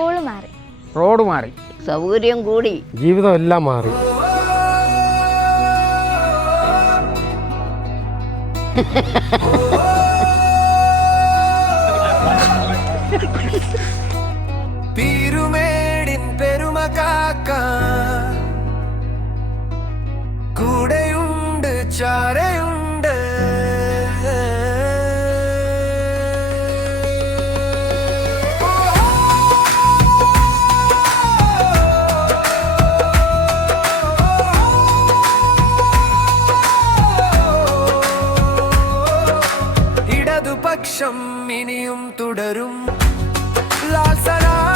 School മാറി, road മാറി, സൗകര്യം കൂടി, ജീവിതം എല്ലാം മാറി. പീരുമേടിൻ പെരുമ കാക്കാൻ കൂടെയുണ്ട്, ചാരയുണ്ട്. ഇടതുപക്ഷം ഇനിയും തുടരും. ലാൽ സലാം.